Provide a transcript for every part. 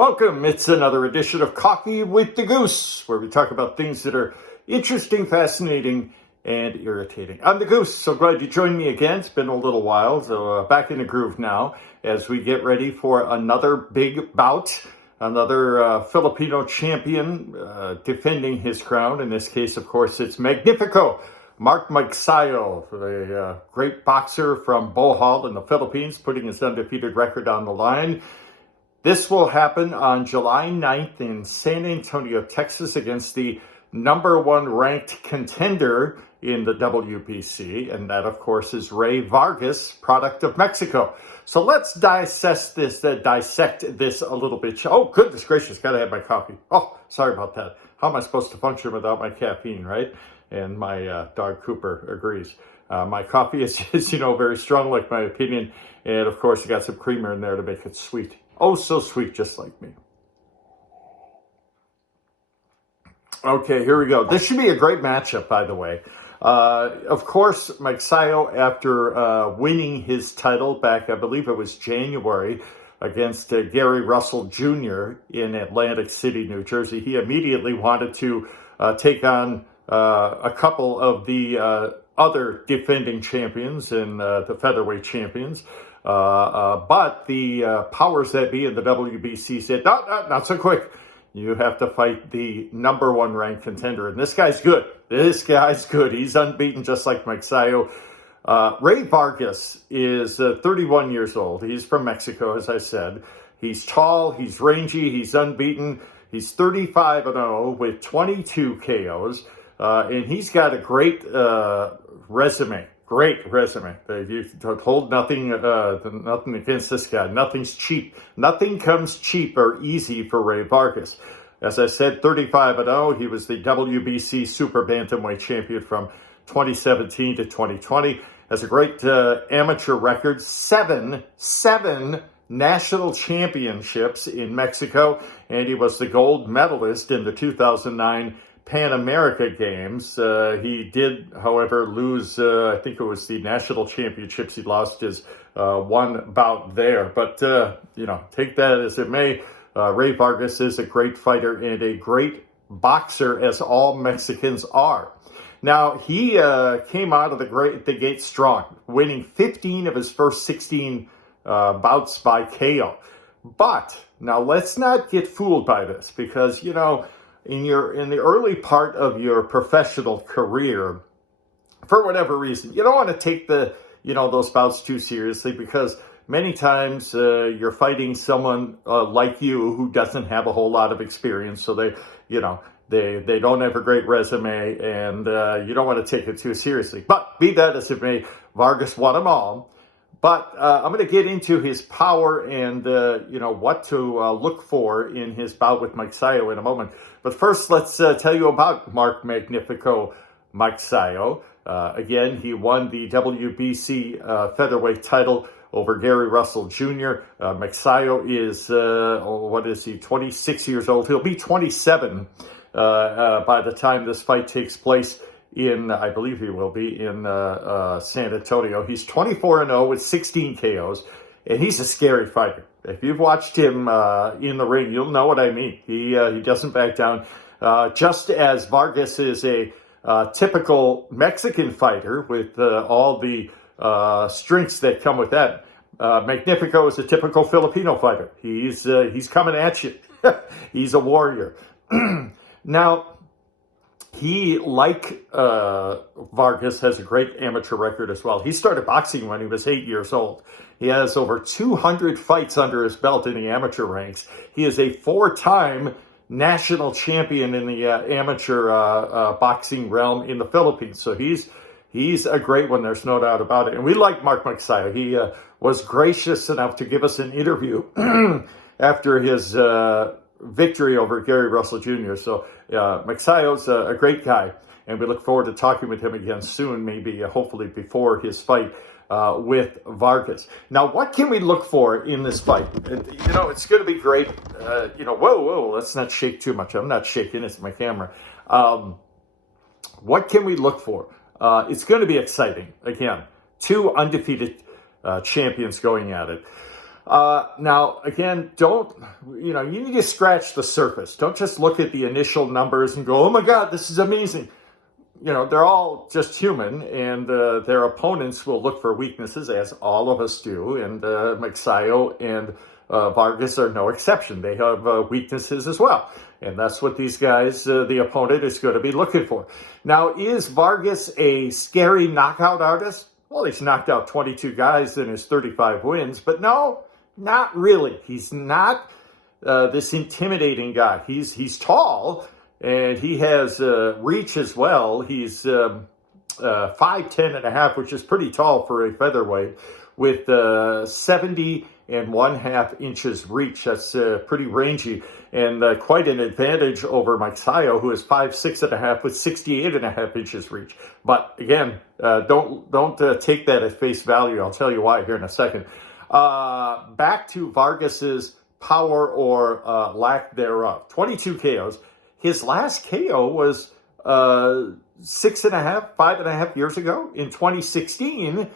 Welcome. It's another edition of Coffee with the Goose, where we talk about things that are interesting, fascinating, and irritating. I'm the Goose. So glad you joined me again. It's been a little while, so back in the groove now as we get ready for another big bout. Another Filipino champion defending his crown. In this case, of course, it's Magnifico. Magsayo, a great boxer from Bohol in the Philippines, putting his undefeated record on the line. This will happen on July 9th in San Antonio, Texas, against the number one ranked contender in the WBC. And that, of course, is Vargas, product of Mexico. So let's dissect this a little bit. Oh, goodness gracious, gotta have my coffee. Oh, sorry about that. How am I supposed to function without my caffeine, right? And my dog Cooper agrees. My coffee is, very strong, like my opinion. And, of course, you got some creamer in there to make it sweet. Oh, so sweet, just like me. Okay, here we go. This should be a great matchup, by the way. Of course, Magsayo, after winning his title back, I believe it was January, against Gary Russell Jr. in Atlantic City, New Jersey, he immediately wanted to take on a couple of the other defending champions and the featherweight champions. But the powers that be in the WBC said, no, not so quick. You have to fight the number one ranked contender. And this guy's good. He's unbeaten, just like Magsayo. Vargas is 31 years old. He's from Mexico, as I said. He's tall, he's rangy, he's unbeaten. He's 35-0 with 22 KOs. And he's got a great resume. Great resume. You hold nothing against this guy. Nothing's cheap. Nothing comes cheap or easy for Vargas. As I said, 35-0. He was the WBC Super Bantamweight champion from 2017 to 2020. Has a great amateur record. Seven national championships in Mexico. And he was the gold medalist in the 2009 Pan America Games. He did, however, lose, I think it was the national championships. He lost his one bout there. But, take that as it may. Vargas is a great fighter and a great boxer, as all Mexicans are. Now, he came out of the gate strong, winning 15 of his first 16 bouts by KO. But, now let's not get fooled by this, because, in the early part of your professional career, for whatever reason, you don't want to take those bouts too seriously, because many times you're fighting someone like you who doesn't have a whole lot of experience, so they don't have a great resume, and you don't want to take it too seriously. But be that as it may, Vargas won them all. But I'm going to get into his power and, what to look for in his bout with Magsayo in a moment. But first, let's tell you about Magnifico Magsayo. Again, he won the WBC featherweight title over Gary Russell Jr. Magsayo is, 26 years old. He'll be 27 by the time this fight takes place. I believe he will be in San Antonio. He's 24-0 with 16 KOs, and he's a scary fighter. If you've watched him in the ring, you'll know what I mean. He doesn't back down. Just as Vargas is a typical Mexican fighter with all the strengths that come with that, Magnifico is a typical Filipino fighter. He's coming at you. He's a warrior. Now, he, like Vargas, has a great amateur record as well. He started boxing when he was 8 years old. He has over 200 fights under his belt in the amateur ranks. He is a 4-time national champion in the amateur boxing realm in the Philippines. So he's a great one. There's no doubt about it. And we like Magsayo. He was gracious enough to give us an interview after his victory over Gary Russell Jr. So Magsayo's a great guy, and we look forward to talking with him again soon, maybe hopefully before his fight with Vargas. Now, what can we look for in this fight? It's going to be great. Whoa, let's not shake too much. I'm not shaking, it's my camera. What can we look for? It's going to be exciting. Again, two undefeated champions going at it. Now, again, you need to scratch the surface. Don't just look at the initial numbers and go, oh my God, this is amazing. They're all just human, and their opponents will look for weaknesses, as all of us do, and Magsayo and Vargas are no exception. They have weaknesses as well, and that's what these guys, the opponent, is going to be looking for. Now, is Vargas a scary knockout artist? Well, he's knocked out 22 guys in his 35 wins, but no, not really. He's not this intimidating guy. He's tall, and he has reach as well. He's 5'10" and a half, which is pretty tall for a featherweight, with 70.5 inches reach. That's pretty rangy, and quite an advantage over Magsayo, who is 5'6" and a half with 68.5 inches reach. But again, don't take that at face value. I'll tell you why here in a second. Back to Vargas's power or lack thereof. 22 KOs. His last KO was 5.5 years ago in 2016.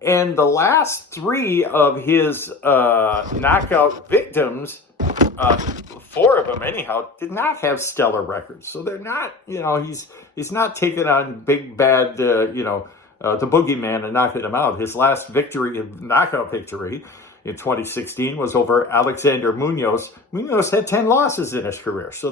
And the last three of his knockout victims, 4 of them anyhow, did not have stellar records. So they're not, he's not taking on big bad, the boogeyman and knocking him out. His last knockout victory in 2016 was over Alexander Munoz. Munoz had 10 losses in his career, so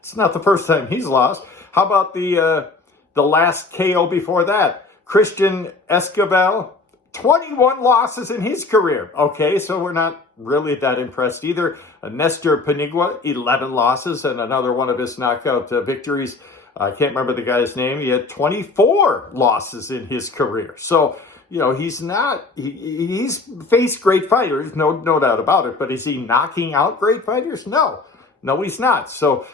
it's not the first time he's lost. How about the last KO before that? Christian Escobar, 21 losses in his career. Okay, so we're not really that impressed either. Nestor Panigua, 11 losses, and another one of his knockout victories. I can't remember the guy's name. He had 24 losses in his career. So, he's faced great fighters, no doubt about it. But is he knocking out great fighters? No, he's not. So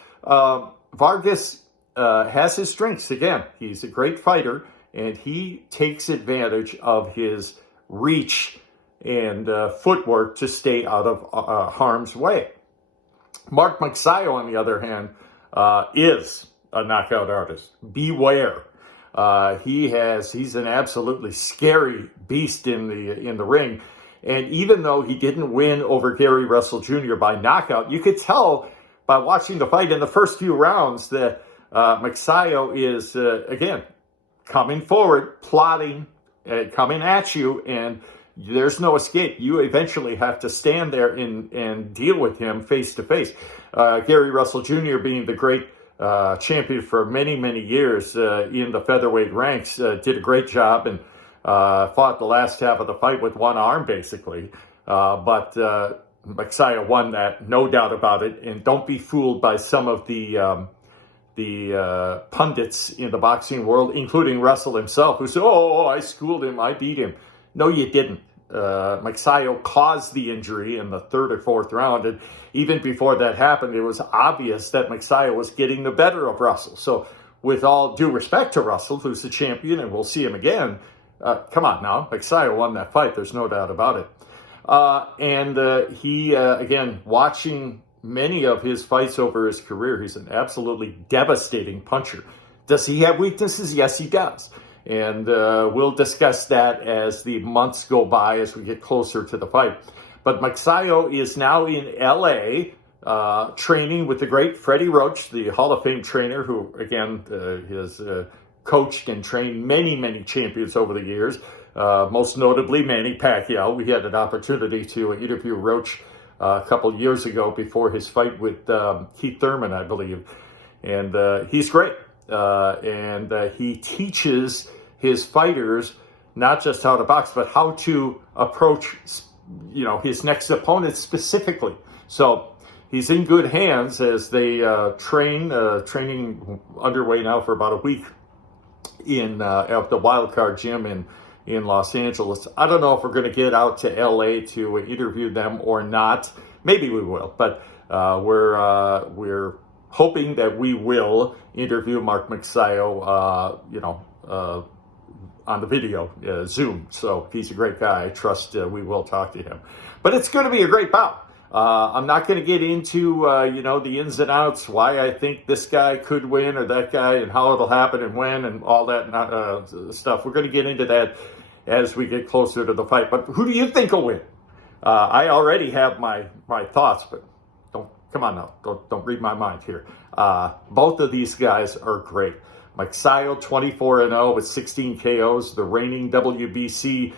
Vargas has his strengths. Again, he's a great fighter, and he takes advantage of his reach and footwork to stay out of harm's way. Mark Magsayo, on the other hand, is a knockout artist. Beware. He's an absolutely scary beast in the ring. And even though he didn't win over Gary Russell Jr. by knockout, you could tell by watching the fight in the first few rounds that Magsayo is, again, coming forward, plotting, coming at you, and there's no escape. You eventually have to stand there and deal with him face to face. Gary Russell Jr. being the great champion for many, many years in the featherweight ranks, did a great job and fought the last half of the fight with one arm, basically. But Magsayo won that, no doubt about it. And don't be fooled by some of the pundits in the boxing world, including Russell himself, who said, oh, I schooled him, I beat him. No, you didn't. Magsayo caused the injury in the third or fourth round, and even before that happened, it was obvious that Magsayo was getting the better of Russell. So with all due respect to Russell, who's the champion, and we'll see him again, come on now, Magsayo won that fight, there's no doubt about it. He, again, watching many of his fights over his career, he's an absolutely devastating puncher. Does he have weaknesses? Yes, he does. And we'll discuss that as the months go by, as we get closer to the fight. But Magsayo is now in L.A., training with the great Freddie Roach, the Hall of Fame trainer, who, again, has coached and trained many, many champions over the years, most notably Manny Pacquiao. We had an opportunity to interview Roach a couple years ago before his fight with Keith Thurman, I believe. And he's great. And he teaches his fighters not just how to box, but how to approach, his next opponent specifically. So he's in good hands as they training underway now for about a week in at the Wildcard Gym in Los Angeles. I don't know if we're going to get out to LA to interview them or not. Maybe we will, but we're hoping that we will interview Mark Magsayo, on the video, Zoom. So he's a great guy. I trust we will talk to him. But it's going to be a great bout. I'm not going to get into, the ins and outs, why I think this guy could win or that guy and how it'll happen and when and all that stuff. We're going to get into that as we get closer to the fight. But who do you think will win? I already have my thoughts, but come on now, don't read my mind here. Both of these guys are great. Magsayo 24-0 with 16 KOs, the reigning WBC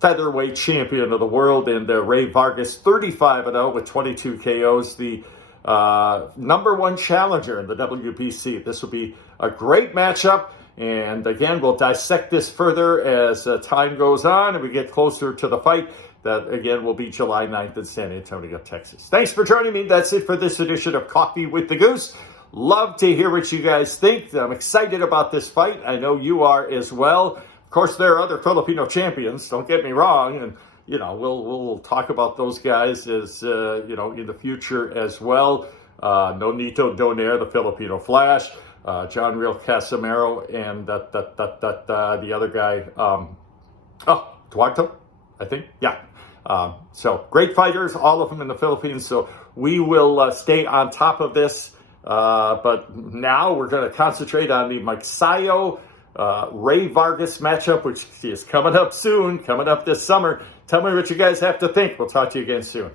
featherweight champion of the world, and Ray Vargas 35-0 with 22 KOs, the number one challenger in the WBC. This will be a great matchup. And again, we'll dissect this further as time goes on and we get closer to the fight. That, again, will be July 9th in San Antonio, Texas. Thanks for joining me. That's it for this edition of Coffee with the Goose. Love to hear what you guys think. I'm excited about this fight. I know you are as well. Of course, there are other Filipino champions. Don't get me wrong. And, we'll talk about those guys as, in the future as well. Nonito Donaire, the Filipino Flash. John Real Casimero, and the other guy, Duarto, I think. Yeah. So great fighters, all of them in the Philippines. So we will stay on top of this. But now we're going to concentrate on the Magsayo Ray Vargas matchup, which is coming up soon, coming up this summer. Tell me what you guys have to think. We'll talk to you again soon.